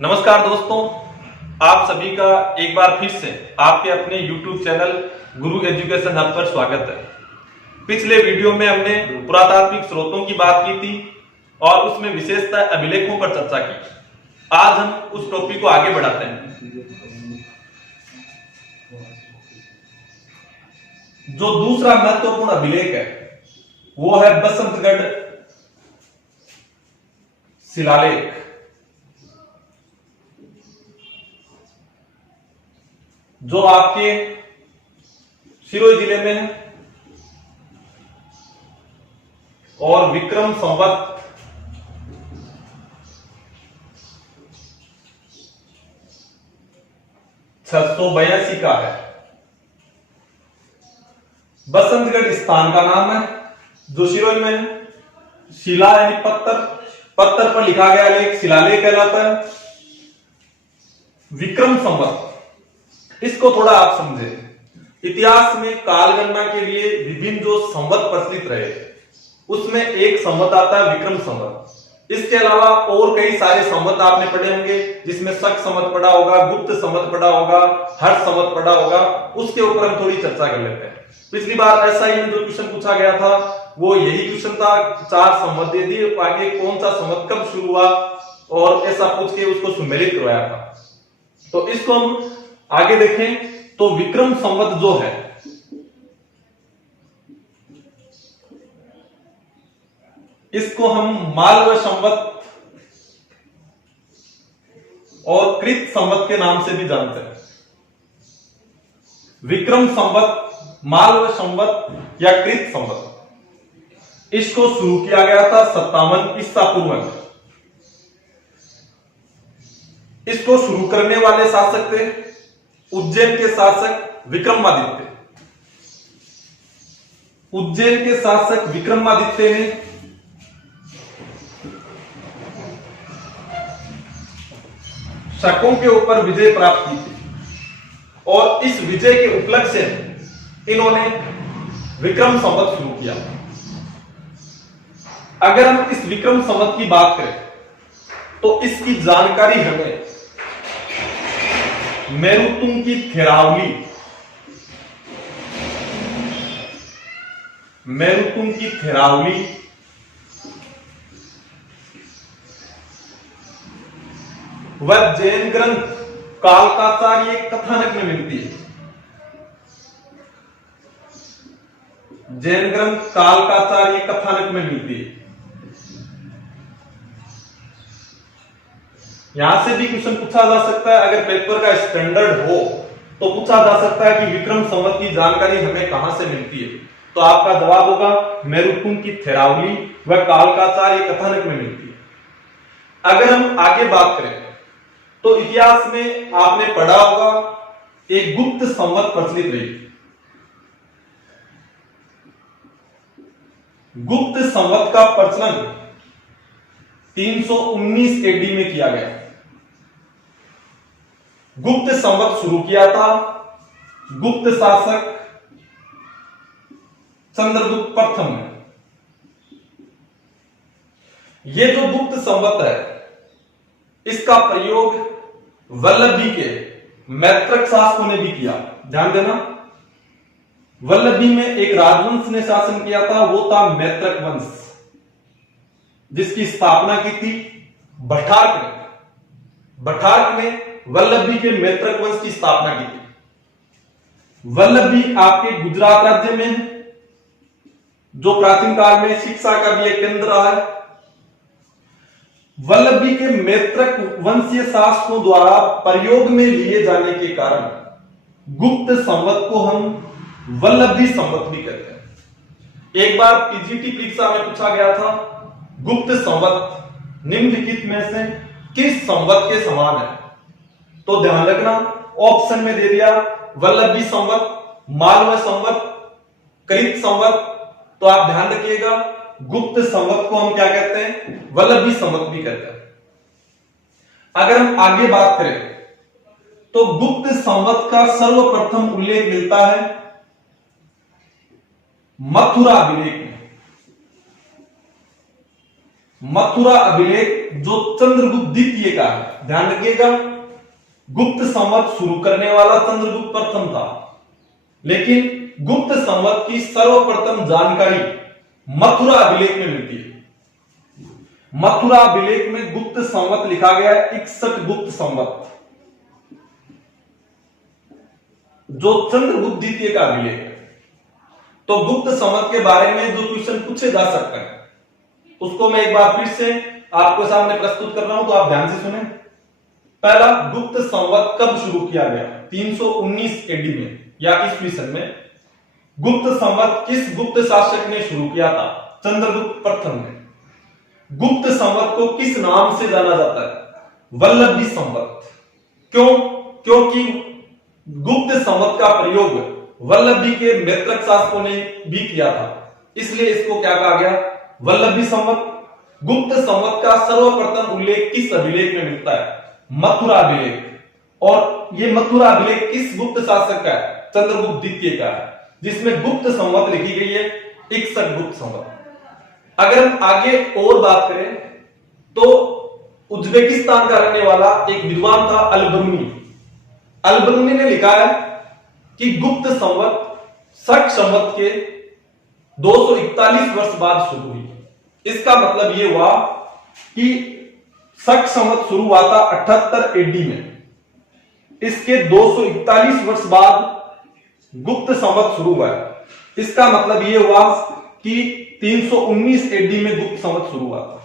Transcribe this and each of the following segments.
नमस्कार दोस्तों, आप सभी का एक बार फिर से आपके अपने YouTube चैनल गुरु एजुकेशन हब पर स्वागत है। पिछले वीडियो में हमने पुरातात्विक स्रोतों की बात की थी और उसमें विशेषतः अभिलेखों पर चर्चा की। आज हम उस टॉपिक को आगे बढ़ाते हैं। जो दूसरा महत्वपूर्ण अभिलेख है वो है बसंतगढ़ शिलालेख। जो आपके सिरोही जिले में है और विक्रम संवत 682 का है। बसंतगढ़ स्थान का नाम है जो सिरोही में है। शिला यानी पत्थर पर लिखा गया लेख शिलालेख कहलाता है। विक्रम संवत, इसको थोड़ा आप समझे। इतिहास में काल गणना के लिए विभिन्न जो संवत प्रचलित रहे उसमें एक संवत आता है विक्रम संवत। इसके अलावा और कई सारे संवत आपने पढ़े होंगे, जिसमें शक संवत पढ़ा होगा, गुप्त संवत पढ़ा होगा, हर्ष संवत पढ़ा होगा। उसके ऊपर हम थोड़ी चर्चा कर लेते हैं। पिछली बार एसआई में जो क्वेश्चन पूछा गया था वो यही क्वेश्चन था। 4 संवत दे दिए, आगे कौन सा संवत कब शुरू हुआ और ऐसा पूछ के उसको सम्मिलित करवाया था। तो इसको हम आगे देखें तो विक्रम संवत जो है इसको हम मालव संवत और कृत संवत के नाम से भी जानते हैं। विक्रम संवत, मालव संवत या कृत संवत, इसको शुरू किया गया था 57 ईसा पूर्व में। इसको शुरू करने वाले शासक थे उज्जैन के शासक विक्रमादित्य। उज्जैन के शासक विक्रमादित्य ने शकों के ऊपर विजय प्राप्त की थी और इस विजय के उपलक्ष्य से इन्होंने विक्रम संवत शुरू किया। अगर हम इस विक्रम संवत की बात करें तो इसकी जानकारी हमें मेरुतुंग की थेरावली, मेरुतुंग की थेरावली व जैन ग्रंथ कालकाचार्य कथानक में मिलती है। जैन ग्रंथ कालकाचार्य कथानक में मिलती है। यहां से भी क्वेश्चन पूछा जा सकता है, अगर पेपर का स्टैंडर्ड हो तो पूछा जा सकता है कि विक्रम संवत की जानकारी हमें कहां से मिलती है। तो आपका जवाब होगा मेरुतुंग की थेरावली व कालकाचार्य कथानक में मिलती है। अगर हम आगे बात करें तो इतिहास में आपने पढ़ा होगा एक गुप्त संवत प्रचलित रही। गुप्त संवत का प्रचलन 319 एडी में किया गया। गुप्त संवत शुरू किया था गुप्त शासक चंद्रगुप्त प्रथम ने। यह जो गुप्त संवत है इसका प्रयोग वल्लभी के मैत्रक शासकों ने भी किया। ध्यान देना, वल्लभी में एक राजवंश ने शासन किया था, वो था मैत्रक वंश, जिसकी स्थापना की थी भट्टार्क ने। भट्टार्क ने वल्लभी के मैत्रक वंश की स्थापना की थी। वल्लभी आपके गुजरात राज्य में है, जो प्राचीन काल में शिक्षा का भी एक केंद्र रहा है। वल्लभी के मैत्रक वंशीय शासकों द्वारा प्रयोग में लिए जाने के कारण गुप्त संवत को हम वल्लभी संवत भी कहते हैं। एक बार पीजीटी परीक्षा में पूछा गया था गुप्त संवत निम्नलिखित में से किस संवत के समान है। तो ध्यान रखना, ऑप्शन में दे दिया वल्लभी संवत, मालव संवत, कृत संवत। तो आप ध्यान रखिएगा गुप्त संवत को हम क्या कहते हैं, वल्लभी संवत भी कहते हैं। अगर हम आगे बात करें तो गुप्त संवत का सर्वप्रथम उल्लेख मिलता है मथुरा अभिलेख में। मथुरा अभिलेख जो चंद्रगुप्त द्वितीय का है, ध्यान रखिएगा, गुप्त संवत शुरू करने वाला चंद्रगुप्त प्रथम था, लेकिन गुप्त संवत की सर्वप्रथम जानकारी मथुरा अभिलेख में मिलती है। मथुरा अभिलेख में गुप्त संवत लिखा गया है 61 गुप्त संवत, जो चंद्रगुप्त द्वितीय का अभिलेख है। तो गुप्त संवत के बारे में जो क्वेश्चन पूछे जा सकते हैं उसको मैं एक बार फिर से आपके सामने प्रस्तुत कर रहा हूं, तो आप ध्यान से सुने। पहला, गुप्त संवत कब शुरू किया गया? 319 एडी में या ईस्वी सन में। गुप्त संवत किस गुप्त शासक ने शुरू किया था? चंद्रगुप्त प्रथम ने। गुप्त संवत को किस नाम से जाना जाता है? वल्लभी संवत। क्यों? क्योंकि गुप्त संवत का प्रयोग वल्लभी के मृतक शासकों ने भी किया था, इसलिए इसको क्या कहा गया? वल्लभी संवत। गुप्त संवत का सर्वप्रथम उल्लेख किस अभिलेख में मिलता है? मथुरा अभिलेख। और ये मथुरा अभिलेख किस गुप्त शासक का है? चंद्रगुप्त द्वितीय का है, जिसमें गुप्त संवत लिखी गई है 61 गुप्त संवत। अगर हम आगे और बात करें तो उज्बेकिस्तान का रहने वाला एक विद्वान था अल-बरूनी। अल-बरूनी ने लिखा है कि गुप्त संवत शक संवत के 241 वर्ष बाद शुरू हुई। इसका मतलब यह हुआ कि शक संवत शुरू हुआ था 78 एडी में, इसके 241 वर्ष बाद गुप्त संवत शुरू हुआ है। इसका मतलब यह हुआ कि 319 एडी में गुप्त संवत शुरू हुआ था।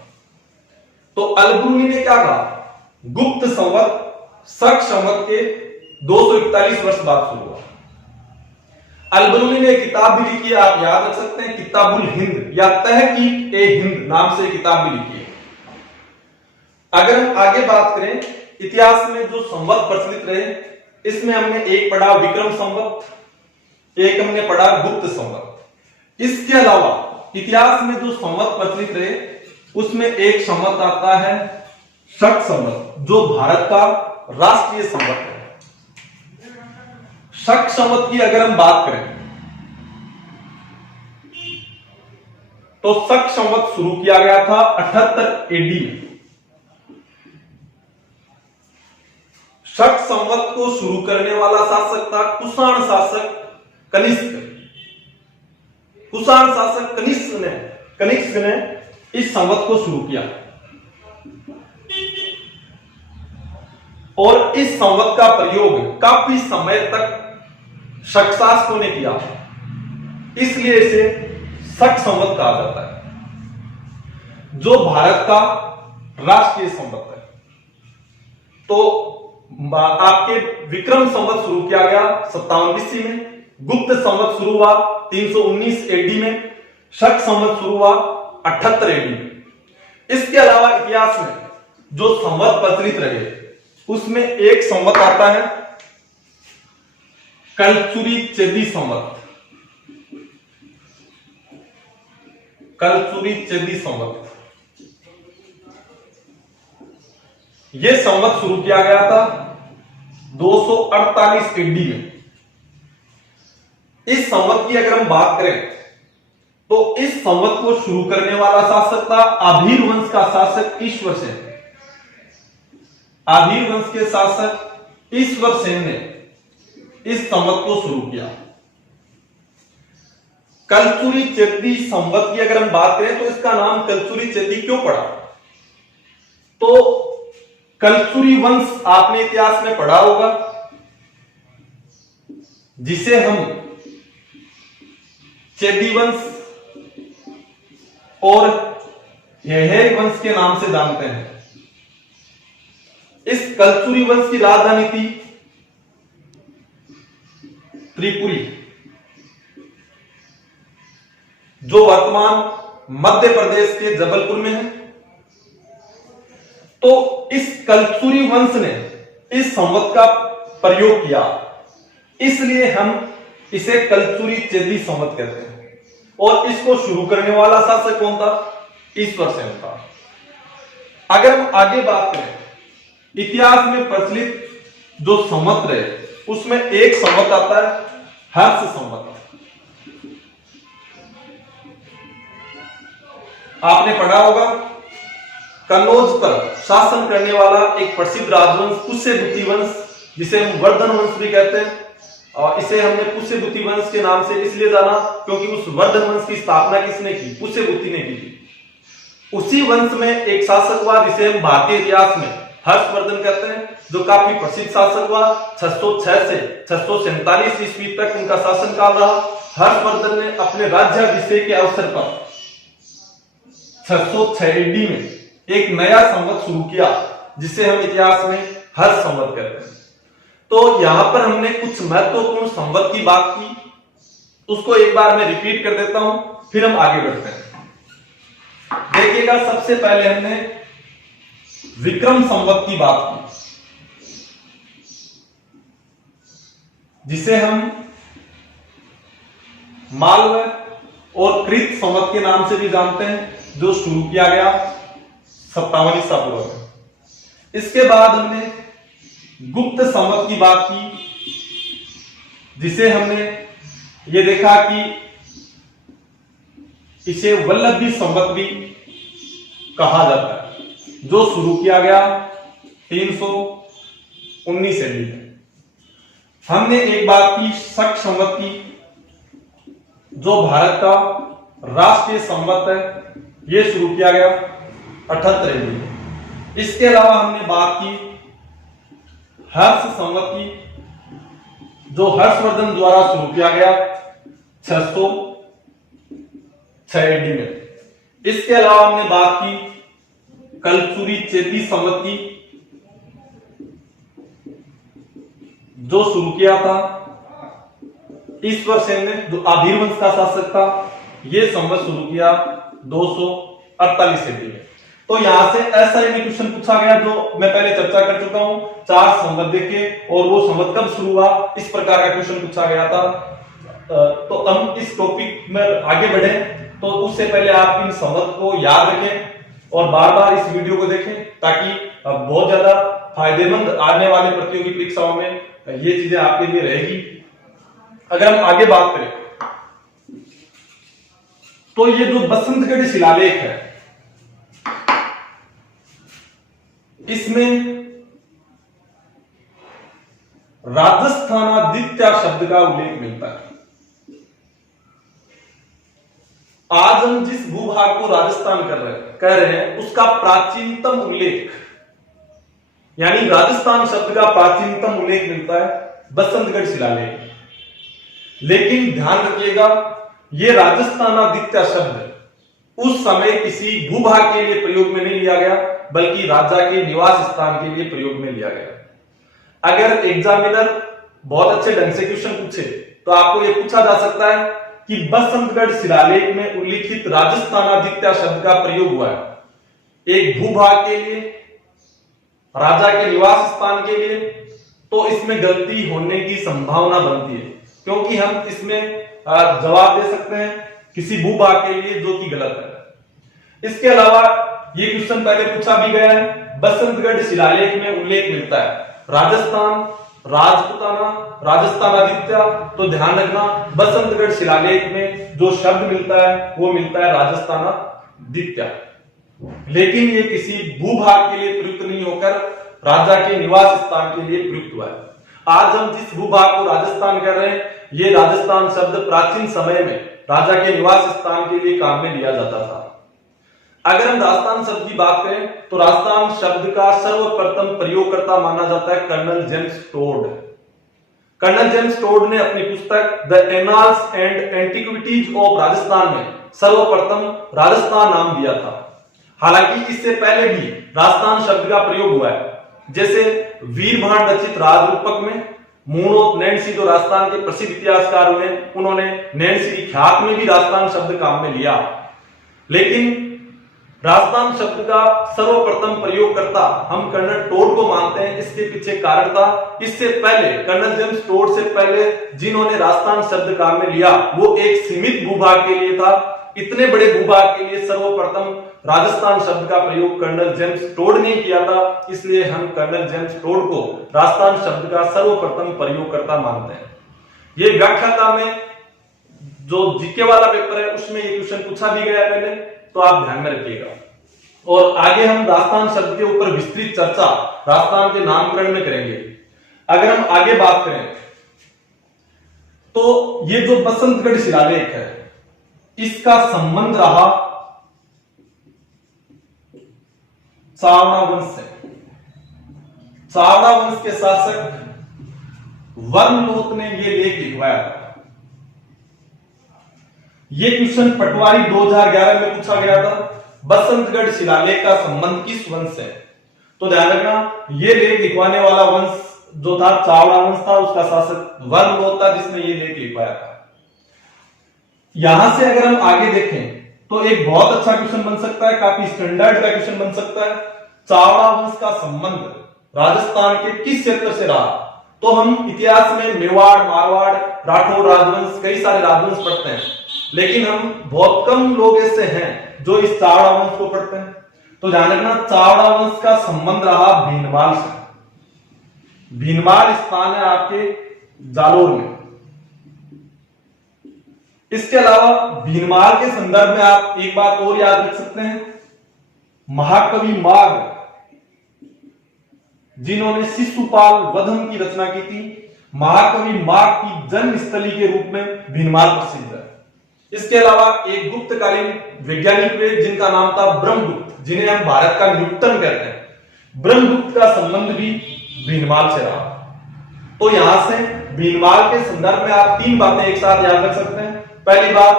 तो अल-बरूनी ने क्या कहा? गुप्त संवत शक संवत के 241 वर्ष बाद शुरू हुआ। अल-बरूनी ने किताब भी लिखी है, आप याद रख सकते हैं, किताबुल हिंद या तहकीक ए हिंद नाम से किताब भी लिखी है। अगर हम आगे बात करें इतिहास में जो संवत प्रचलित रहे, इसमें हमने एक पढ़ा विक्रम संवत, एक हमने पढ़ा गुप्त संवत। इसके अलावा इतिहास में जो संवत प्रचलित रहे उसमें एक संवत आता है शक संवत, जो भारत का राष्ट्रीय संवत है। शक संवत की अगर हम बात करें तो शक संवत शुरू किया गया था 78 एडी में। शक संवत को शुरू करने वाला शासक था कुषाण शासक कनिष्क। कुषाण शासक कनिष्क ने इस संवत को शुरू किया और इस संवत का प्रयोग काफी समय तक शक शासकों ने किया, इसलिए इसे शक संवत कहा जाता है, जो भारत का राष्ट्रीय संवत है। तो आपके विक्रम संवत शुरू किया गया 57 BC में, गुप्त संवत शुरू हुआ 319 एडी में, शक संवत शुरू हुआ 78 एडी में। इसके अलावा इतिहास में जो संवत प्रचलित रहे उसमें एक संवत आता है कलचुरी चेदी संवत। कलचुरी चेदी संवत, यह संवत शुरू किया गया था 248 एडी में। इस संवत की अगर हम बात करें तो इस संवत को शुरू करने वाला शासक था आभीर वंश का शासक ईश्वर सेन। आभीर वंश के शासक ईश्वर सेन ने इस संवत को शुरू किया। कलचुरी चेदी संवत की अगर हम बात करें तो इसका नाम कलचुरी चेदी क्यों पड़ा? तो कलचुरी वंश आपने इतिहास में पढ़ा होगा, जिसे हम चेदी वंश और यह वंश के नाम से जानते हैं। इस कलचुरी वंश की राजधानी थी त्रिपुरी, जो वर्तमान मध्य प्रदेश के जबलपुर में है। तो इस कलचुरी वंश ने इस संवत का प्रयोग किया, इसलिए हम इसे कलचुरी चेदी संवत कहते हैं। और इसको शुरू करने वाला शासक कौन था? ईश्वर सेन था। अगर हम आगे बात करें इतिहास में प्रचलित जो संवत रहे उसमें एक संवत आता है हर्ष संवत। आपने पढ़ा होगा कन्नौज पर शासन करने वाला एक प्रसिद्ध राजवंश पुष्यभूति वंश, जिसे हम वर्धन वंश भी कहते हैं, और इसे हमने पुष्यभूति वंश के नाम से इसलिए जाना क्योंकि उस वर्धन वंश की स्थापना किसने की? पुष्यभूति ने की थी। उसी वंश में एक शासक हुआ जिसे हम भारतीय इतिहास में हर्षवर्धन कहते हैं, जो काफी प्रसिद्ध शासक हुआ। 606 से 647 ईस्वी तक उनका शासनकाल रहा। हर्षवर्धन ने अपने राज्याभिषेक के अवसर पर 606 AD में एक नया संवत शुरू किया, जिसे हम इतिहास में हर्ष संवत कहते हैं। तो यहां पर हमने कुछ महत्वपूर्ण संवत की बात की, उसको एक बार मैं रिपीट कर देता हूं, फिर हम आगे बढ़ते हैं। देखिएगा, सबसे पहले हमने विक्रम संवत की बात की, जिसे हम मालव और कृत संवत के नाम से भी जानते हैं, जो शुरू किया गया 57 ईसा पूर्व में। इसके बाद हमने गुप्त संवत की बात की, जिसे हमने ये देखा कि इसे वल्लभी संवत भी कहा जाता है, जो शुरू किया गया 319 AD में। हमने एक बात की शक संवत की, जो भारत का राष्ट्रीय संवत है, यह शुरू किया गया 78 AD में। इसके अलावा हमने बात की हर्ष संवत की, जो हर्षवर्धन द्वारा शुरू किया गया 606 AD में। इसके अलावा हमने बात की कलचुरी चेती संवत की, जो शुरू किया था ईश्वर सेन ने, जो आधीर वंश का शासक था। यह संवत शुरू किया 248 AD में। तो यहां से ऐसा ही क्वेश्चन पूछा गया, जो मैं पहले चर्चा कर चुका हूं। 4 संवत देखे और वो संवत कब शुरू हुआ, इस प्रकार का क्वेश्चन पूछा गया था। तो हम इस टॉपिक में आगे बढ़े, तो उससे पहले आप इन संवत को याद रखें और बार बार इस वीडियो को देखें, ताकि बहुत ज्यादा फायदेमंद आने वाले प्रतियोगी परीक्षाओं में ये चीजें आपके लिए रहेगी। अगर हम आगे बात करें, तो ये जो बसंतगढ़ शिलालेख है, इसमें राजस्थानादित्य शब्द का उल्लेख मिलता है। आज हम जिस भूभाग को राजस्थान कह रहे हैं, उसका प्राचीनतम उल्लेख, यानी राजस्थान शब्द का प्राचीनतम उल्लेख मिलता है बसंतगढ़ शिलालेख। लेकिन ध्यान रखिएगा, यह राजस्थानादित्य शब्द उस समय किसी भूभाग के लिए प्रयोग में नहीं लिया गया, बल्कि राजा के निवास स्थान के लिए प्रयोग में लिया गया। अगर एग्जामिनर बहुत अच्छे ढंग से क्वेश्चन पूछे, तो आपको यह पूछा जा सकता है कि बसंतगढ़ शिलालेख में उल्लिखित राजस्थानादित्य शब्द का प्रयोग हुआ है एक भूभाग के लिए, राजा के निवास स्थान के लिए, तो इसमें गलती होने की संभावना बनती है, क्योंकि हम इसमें जवाब दे सकते हैं किसी भूभाग के लिए, जो कि गलत है। इसके अलावा ये क्वेश्चन पहले पूछा भी गया है, बसंतगढ़ शिलालेख में उल्लेख मिलता है राजस्थान, राजपुताना, राजस्थानादित्य। तो ध्यान रखना, बसंतगढ़ शिलालेख में जो शब्द मिलता है वो मिलता है राजस्थानादित्य, लेकिन ये किसी भूभाग के लिए प्रयुक्त नहीं होकर राजा के निवास स्थान के लिए प्रयुक्त हुआ है। आज हम जिस भूभाग को राजस्थान कर रहे हैं, ये राजस्थान शब्द प्राचीन समय में राजा के निवास स्थान के लिए काम में लिया जाता था। अगर हम राजस्थान शब्द की बात करें, तो राजस्थान शब्द का सर्वप्रथम प्रयोगकर्ता माना जाता है colonel James Tod. Colonel James Tod ने अपनी पुस्तक the Annals and Antiquities of Rajasthan में सर्वप्रथम राजस्थान नाम दिया था। हालांकि इससे पहले भी राजस्थान शब्द का प्रयोग हुआ है, जैसे वीरभान रचित राजरूपक में मूणोत नैन्सी, जो राजस्थान के प्रसिद्ध इतिहासकार हुए, उन्होंने नैन्सी की ख्यात में भी राजस्थान शब्द काम में लिया। लेकिन राजस्थान शब्द का सर्वप्रथम प्रयोगकर्ता हम कर्नल टोड को मानते हैं। इसके पीछे कारण था, इससे पहले कर्नल जेम्स टोड से पहले जिन्होंने राजस्थान शब्द काम में लिया, वो एक सीमित भूभाग के लिए था। इतने बड़े भूभाग के लिए सर्वप्रथम राजस्थान शब्द का प्रयोग कर्नल जेम्स टोड ने किया था, इसलिए हम कर्नल जेम्स टोड को राजस्थान शब्द का सर्वप्रथम प्रयोगकर्ता मानते हैं। ये व्याख्याता में जो जीके वाला पेपर है, उसमें ये क्वेश्चन पूछा भी गया पहले, तो आप ध्यान में रखिएगा। और आगे हम राजस्थान शब्द के ऊपर विस्तृत चर्चा राजस्थान के नामकरण में करेंगे। अगर हम आगे बात करें तो ये जो बसंतगढ़ शिलालेख है इसका संबंध रहा चावड़ा वंश से। चावड़ा वंश के शासक वर्मलोत ने ये लेख लिखवाया था। ये क्वेश्चन पटवारी 2011 में पूछा गया था। बसंतगढ़ शिलालेख का संबंध किस वंश से? तो ध्यान रखना, ये लेख लिखवाने वाला वंश जो था चावड़ा वंश था, उसका शासक वर्मलोत था जिसने ये लेख लिखवाया था। यहां से अगर हम आगे देखें तो एक बहुत अच्छा क्वेश्चन बन सकता है, काफी स्टैंडर्ड का क्वेश्चन बन सकता है। चावड़ा वंश का संबंध राजस्थान के किस क्षेत्र से रहा? तो हम इतिहास में मेवाड़, मारवाड़, राठौड़ राजवंश, कई सारे राजवंश पढ़ते हैं, लेकिन हम बहुत कम लोग ऐसे हैं जो इस चावड़ा वंश को पढ़ते हैं। तो ध्यान रखना, चावड़ा वंश का संबंध रहा भीनमाल से। भीनमाल स्थान है आपके जालोर में। इसके अलावा भीनमाल के संदर्भ में आप एक बात और याद रख सकते हैं, महाकवि माघ जिन्होंने शिशुपाल वधम की रचना की थी, महाकवि माघ की जन्मस्थली के रूप में भीनमाल प्रसिद्ध है। इसके अलावा एक गुप्तकालीन वैज्ञानिक हुए जिनका नाम था ब्रह्मगुप्त, जिन्हें हम भारत का न्यूटन कहते हैं। ब्रह्मगुप्त का संबंध भी भीनमाल से रहा। तो यहां से भीनमाल के संदर्भ में आप तीन बातें एक साथ याद रख सकते हैं। पहली बात,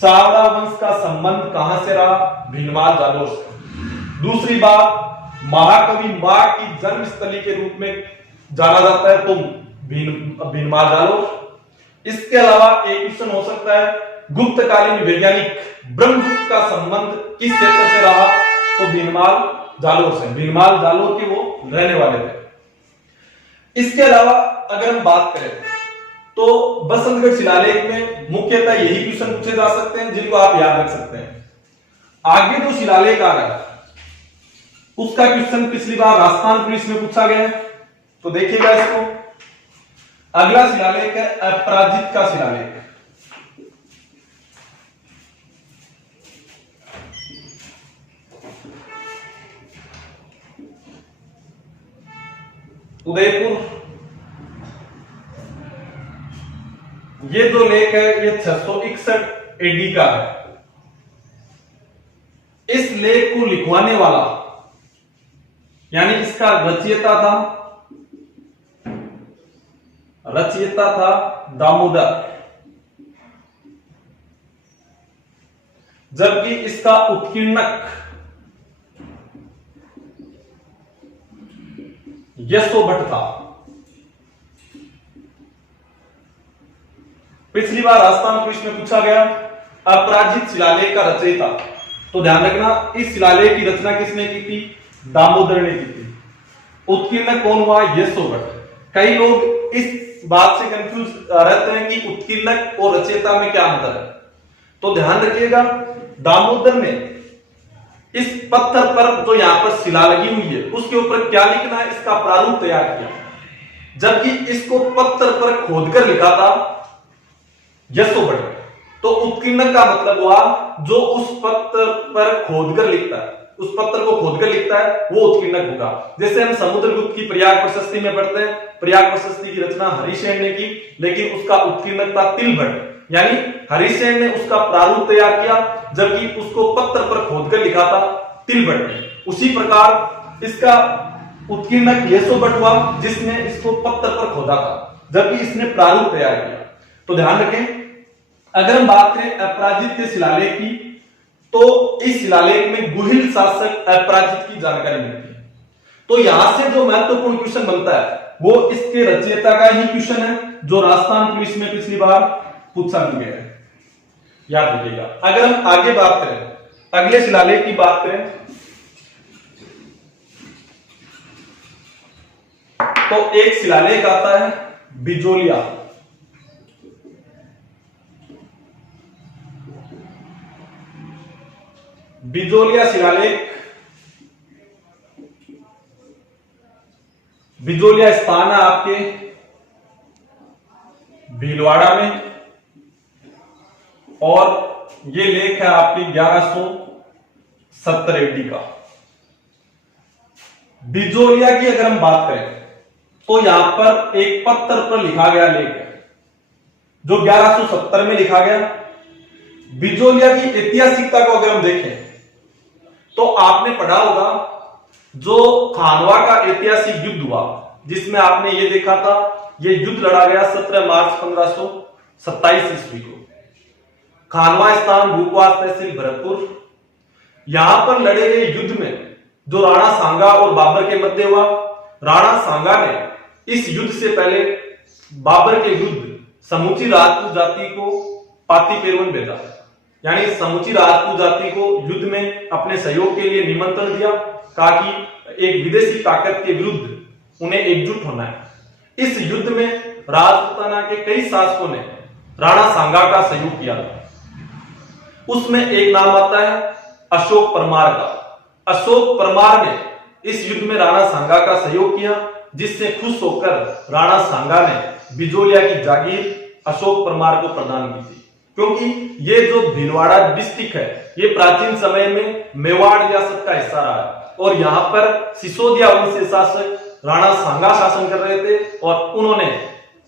चावड़ा वंश का संबंध कहां से रहा? भीनमाल जालोर से। दूसरी बात, महाकवि माघ की जन्मस्थली के रूप में जाना जाता है तो भीनमाल जालोर। इसके अलावा एक क्वेश्चन हो सकता है, गुप्तकालीन वैज्ञानिक ब्रह्मगुप्त का संबंध किस क्षेत्र से रहा? तो भीनमाल जालोर से। भीनमाल जालोर के वो रहने वाले थे। इसके अलावा अगर हम बात करें तो बसंतगढ़ शिलालेख में मुख्यतः यही क्वेश्चन पूछे जा सकते हैं जिनको आप याद रख सकते हैं। आगे जो शिलालेख आ रहा है उसका क्वेश्चन पिछली बार राजस्थान पुलिस में पूछा गया है, तो देखिएगा इसको। अगला शिलालेख है अपराजित का शिलालेख। उदयपुर। ये जो लेख है ये 661 एडी का है। इस लेख को लिखवाने वाला यानी इसका रचयिता था दामोदर, जबकि इसका उत्कीर्णक यशो भट्ट था। पिछली बार राजस्थान पुलिस में पूछा गया अपराजित शिलालेख का रचयिता, तो ध्यान रखना इस शिलालेख की रचना किसने की थी? दामोदर ने की थी। उत्कीर्णक कौन हुआ? यशो भट्ट। कई लोग इस बात से कंफ्यूज रहते हैं कि उत्कीर्णक और रचयिता में क्या अंतर है, तो ध्यान रखिएगा दामोदर ने इस पत्थर पर जो यहां पर शिला लगी हुई है उसके ऊपर क्या लिखना है इसका प्रारूप तैयार किया, जबकि इसको पत्थर पर खोदकर लिखा था यशो भट्ट। तो उत्कीर्णक का मतलब हुआ जो उस पत्थर पर खोदकर लिखता है, उस पत्थर को खोदकर लिखता है वो उत्कीर्णक होगा। जैसे हम समुद्रगुप्त की प्रयाग प्रशस्ति में पढ़ते हैं, प्रयाग प्रशस्ति की रचना हरिसेन ने की, लेकिन उसका उत्कीर्णक था तिलभट्ट। यानी हरिसेन ने उसका प्रारूप तैयार किया जबकि उसको पत्थर पर खोदकर लिखा था तिलभट्ट ने। उसी प्रकार इसका उत्कीर्णक यशो भट्ट हुआ जिसने इसको पत्थर पर खोदा था, जबकि इसने प्रारूप तैयार किया। तो ध्यान रखें, अगर हम बात करें अपराजित के शिलालेख की तो इस शिलालेख में गुहिल शासक अपराजित की जानकारी मिलती है। तो यहां से जो महत्वपूर्ण क्वेश्चन बनता है वो इसके रचयिता का ही क्वेश्चन है जो राजस्थान पुलिस में पिछली बार पूछा गया है, याद रखिएगा। अगर हम आगे बात करें, अगले शिलालेख की बात करें तो एक शिलालेख आता है बिजोलिया। बिजोलिया शिलालेख, बिजोलिया स्थान है आपके भीलवाड़ा में और ये लेख है आपके 1100 70 AD का। बिजोलिया की अगर हम बात करें तो यहां पर एक पत्थर पर लिखा गया लेख है जो 1170 में लिखा गया। बिजोलिया की ऐतिहासिकता को अगर हम देखें तो आपने पढ़ा होगा जो खानवा का ऐतिहासिक युद्ध हुआ जिसमें आपने ये देखा था, ये युद्ध लड़ा गया 17 मार्च 1527 ईस्वी को। खानवा स्थान रूपवास तहसील भरतपुर। यहां पर लड़े गए युद्ध में जो राणा सांगा और बाबर के मध्य हुआ, राणा सांगा ने इस युद्ध से पहले बाबर के विरुद्ध समूची राजपूत जाति को पाती पेरवन भेजा, यानी समूची राजपूत जाति को युद्ध में अपने सहयोग के लिए निमंत्रण दिया, कहा कि एक विदेशी ताकत के विरुद्ध उन्हें एकजुट होना है। इस युद्ध में राजपूताना के कई शासकों ने राणा सांगा का सहयोग किया। उसमें एक नाम आता है अशोक परमार का। अशोक परमार ने इस युद्ध में राणा सांगा का सहयोग किया, जिससे खुश होकर राणा सांगा ने बिजोलिया की जागीर अशोक परमार को प्रदान की थी, क्योंकि ये जो भीलवाड़ा डिस्ट्रिक्ट है ये प्राचीन समय में मेवाड़ रियासत का हिस्सा रहा है और यहाँ पर सिसोदिया वंश के शासक राणा सांगा शासन कर रहे थे और उन्होंने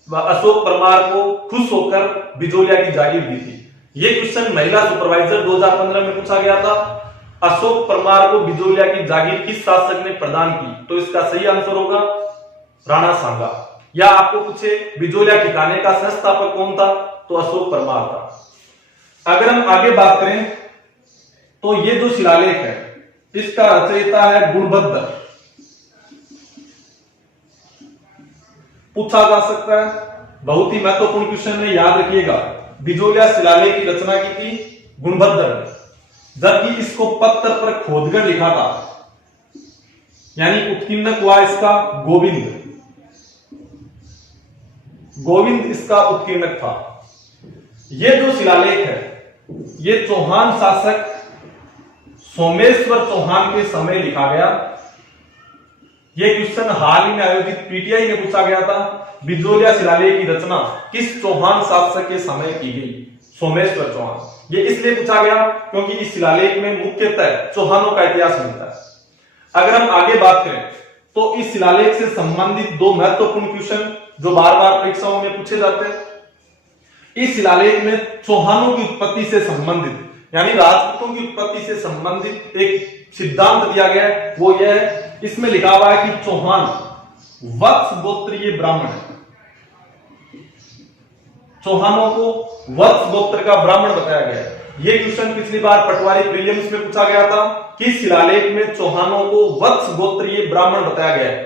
अशोक परमार को खुश होकर बिजोलिया की जागीर दी थी। ये क्वेश्चन महिला सुपरवाइजर 2015 में पूछा गया था। अशोक परमार को बिजोलिया की जागीर किस शासक ने प्रदान की? तो इसका सही आंसर होगा राणा सांगा। या आपको पूछे बिजोलिया ठिकाने का संस्थापक कौन था? तो अशोक परमार था। अगर हम आगे बात करें तो ये जो शिलालेख है इसका रचयिता है गुणभद्र। पूछा जा सकता है, बहुत ही महत्वपूर्ण क्वेश्चन है, याद रखिएगा। बिजोलिया शिलालेख की रचना की थी गुणभद्र ने, जबकि इसको पत्थर पर खोदकर लिखा था, यानी उत्कीर्णक हुआ इसका गोविंद। गोविंद इसका उत्कीर्णक था। यह जो शिलालेख है ये चौहान शासक सोमेश्वर चौहान के समय लिखा गया। यह क्वेश्चन हाल ही में आयोजित पीटीआई में पूछा गया था, बिजोलिया शिलालेख की रचना किस चौहान शासक के समय की गई? सोमेश्वर चौहान। ये इसलिए पूछा गया क्योंकि इस शिलालेख में मुख्यतः चौहानों का इतिहास मिलता है। अगर हम आगे बात करें तो इस शिलालेख से संबंधित दो महत्वपूर्ण क्वेश्चन जो बार बार परीक्षाओं में पूछे जाते हैं। इस शिलालेख में चौहानों की उत्पत्ति से संबंधित, यानी राजपूतों की उत्पत्ति से संबंधित एक सिद्धांत दिया गया है, वो यह है, इसमें लिखा हुआ है कि चौहान वत्स गोत्रीय ब्राह्मण है। चौहानों को वत्स गोत्र का ब्राह्मण बताया गया है। यह क्वेश्चन पिछली बार पटवारी प्रीलिम्स में पूछा गया था कि शिलालेख में चौहानों को वत्स गोत्रीय ब्राह्मण बताया गया है।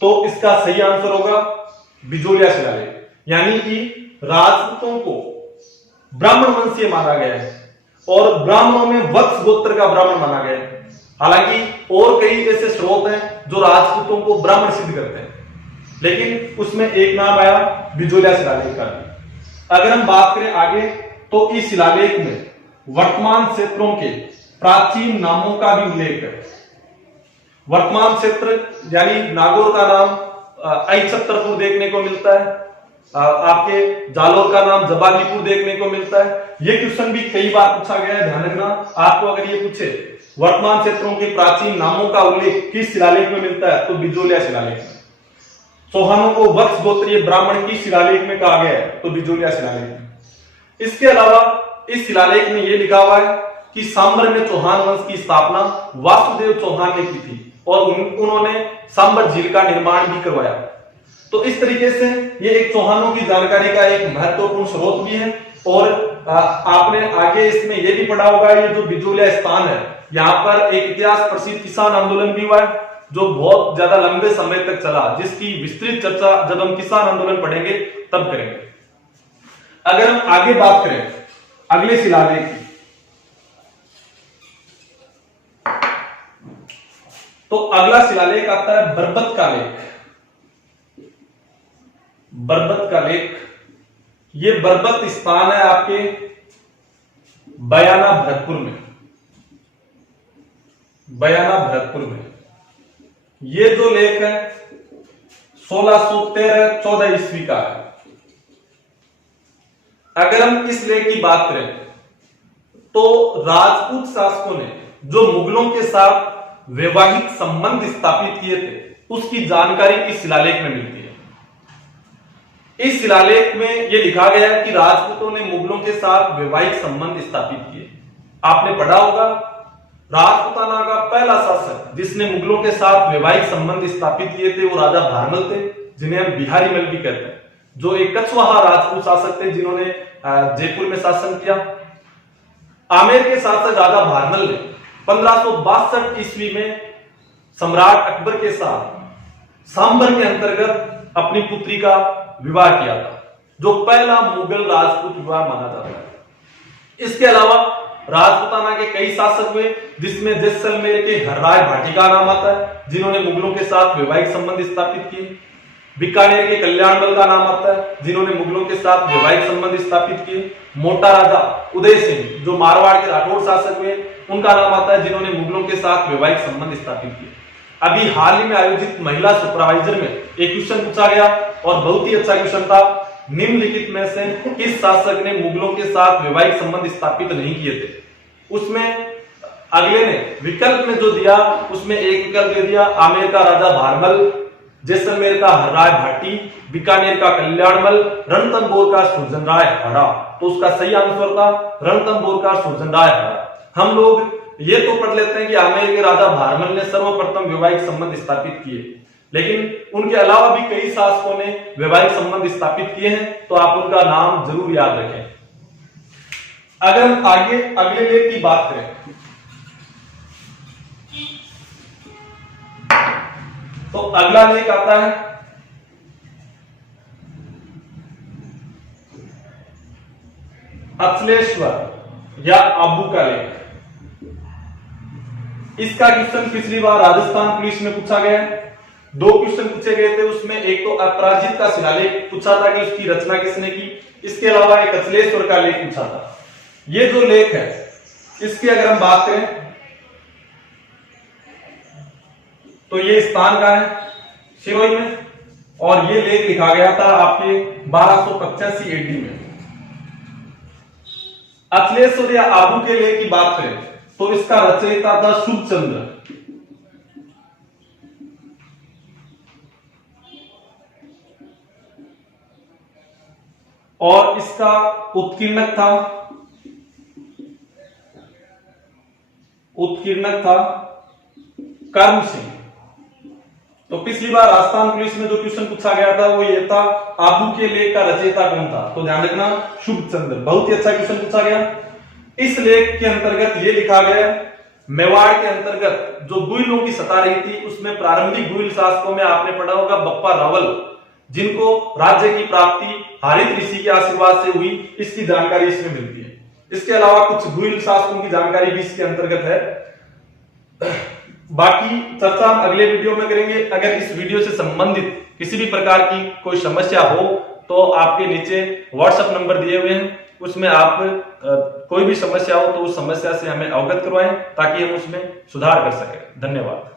तो इसका सही आंसर होगा बिजोलिया शिलालेख, यानी कि राजपूतों को ब्राह्मण वंशीय माना गया है और ब्राह्मणों में वत्स गोत्र का ब्राह्मण माना गया है। हालांकि और कई ऐसे स्रोत हैं जो राजपूतों को ब्राह्मण सिद्ध करते हैं, लेकिन उसमें एक नाम आया बिजोलिया शिलालेख का भी। अगर हम बात करें आगे तो इस शिलालेख में वर्तमान क्षेत्रों के प्राचीन नामों का भी उल्लेख है। वर्तमान क्षेत्र यानी नागौर का नाम आई-छतरपुर देखने को मिलता है, आपके जालोर का नाम जबालीपुर देखने को मिलता है। यह क्वेश्चन भी कई बार पूछा गया है, ध्यान रखना। आपको अगर ये पूछे वर्तमान क्षेत्रों के प्राचीन नामों का उल्लेख किस शिलालेख में मिलता है, तो बिजोलिया शिलालेख में। चौहानों को वत्स गोत्रीय ब्राह्मण की शिलालेख में कहा गया है, तो बिजोलिया शिलालेख में। इसके अलावा इस शिलालेख में यह लिखा हुआ है कि सांबर में चौहान वंश की स्थापना वासुदेव चौहान ने की थी और उन्होंने सांबर झील का निर्माण भी करवाया। तो इस तरीके से ये एक चौहानों की जानकारी का एक महत्वपूर्ण स्रोत भी है। और आपने आगे इसमें यह भी पढ़ा होगा, ये जो बिजोलिया स्थान है यहाँ पर एक इतिहास प्रसिद्ध किसान आंदोलन भी हुआ है जो बहुत ज्यादा लंबे समय तक चला, जिसकी विस्तृत चर्चा जब हम किसान आंदोलन पढ़ेंगे तब करेंगे। अगर हम आगे बात करें अगले शिलालेख की, तो अगला शिलालेख आता है बरबत का लेख। बरबत का लेख, ये बरबत स्थान है आपके बयाना भरतपुर में। बयाना भरतपुर में ये जो लेख है 1613-14 ईस्वी का है। अगर हम इस लेख की बात करें तो राजपूत शासकों ने जो मुगलों के साथ वैवाहिक संबंध स्थापित किए थे उसकी जानकारी इस शिलालेख में मिलती है। इस शिलालेख में यह लिखा गया है कि राजपूतों ने मुगलों के साथ वैवाहिक संबंध स्थापित किए। आपने पढ़ा होगा राजपूताना का पहला शासक जिसने मुगलों के साथ वैवाहिक संबंध स्थापित किए थे वो राजा भारमल थे, जिन्हें हम बिहारी मल भी कहते हैं, जो एक कछवाहा राजपूत शासक थे जिन्होंने जयपुर में शासन किया। आमेर के शासक राजा भारमल ने 1562 ईस्वी में सम्राट अकबर के साथ सांबर के अंतर्गत अपनी पुत्री का विवाह किया था, जो पहला मुगल राजपूत विवाह माना जाता है। इसके अलावा राजपूताना के कई शासक हुए, जिसमें जैसलमेर के हर्राय भाटी का नाम आता है, जिन्होंने मुगलों के साथ वैवाहिक संबंध स्थापित किए। बीकानेर के कल्याणबल का नाम आता है, जिन्होंने मुगलों के साथ वैवाहिक संबंध स्थापित किए। मोटा राजा उदय सिंह जो मारवाड़ के राठौड़ शासक हुए, उनका नाम आता है, जिन्होंने मुगलों के साथ वैवाहिक संबंध स्थापित किए। अभी हाल ही में आयोजित महिला सुपरवाइजर में एक क्वेश्चन पूछा गया और बहुत ही अच्छा क्वेश्चन था। निम्नलिखित में से किस शासक ने मुगलों के साथ वैवाहिक संबंध स्थापित नहीं किए थे? उसमें अगले ने विकल्प में जो दिया उसमें एक विकल्प दे दिया आमेर का राजा भारमल, जैसलमेर का हर्राय भाटी, बीकानेर का कल्याणमल, रणथंभौर का सुरजनराय हरा। तो उसका सही आंसर था रणथंभौर का सुरजनराय हरा। हम लोग ये तो पढ़ लेते हैं कि आमेर के राजा भारमल ने सर्वप्रथम वैवाहिक संबंध स्थापित किए, लेकिन उनके अलावा भी कई शासकों ने वैवाहिक संबंध स्थापित किए हैं, तो आप उनका नाम जरूर याद रखें। अगर हम आगे अगले लेख की बात करें तो अगला लेख आता है अचलेश्वर या आबू का लेख। इसका क्वेश्चन पिछली बार राजस्थान पुलिस में पूछा गया। 2 क्वेश्चन पूछे गए थे, उसमें एक तो अपराजित का शिलालेख पूछा था कि उसकी रचना किसने की, इसके अलावा एक अचलेश्वर का लेख पूछा था। ये जो लेख है इसकी अगर हम बात करें तो ये स्थान का है सिरोही में, और ये लेख लिखा गया था आपके 1285 एडी में। अचलेश्वर या आबू के लेख की बात करें तो इसका रचयिता था शुभचंद्र। और इसका उत्कीर्णक था कर्म सिंह। तो पिछली बार राजस्थान पुलिस में जो क्वेश्चन पूछा गया था वो ये था आबू के लेख का रचयिता कौन था, तो ध्यान रखना शुभचंद्र। बहुत ही अच्छा क्वेश्चन पूछा गया। इस लेख के अंतर्गत ये लिखा गया मेवाड़ के अंतर्गत जो गुइलों की सत्ता रही थी उसमें प्रारंभिक गुइल शासकों में आपने पढ़ा होगा बप्पा रावल, जिनको राज्य की प्राप्ति हारित ऋषि के आशीर्वाद से हुई, इसकी जानकारी इसमें मिलती है। इसके अलावा कुछ गुइल शासकों की जानकारी भी इसके अंतर्गत है। बाकी चर्चा हम अगले वीडियो में करेंगे। अगर इस वीडियो से संबंधित किसी भी प्रकार की कोई समस्या हो तो आपके नीचे व्हाट्सएप नंबर दिए हुए हैं, उसमें आप कोई भी समस्या हो तो उस समस्या से हमें अवगत करवाएं ताकि हम उसमें सुधार कर सकें। धन्यवाद।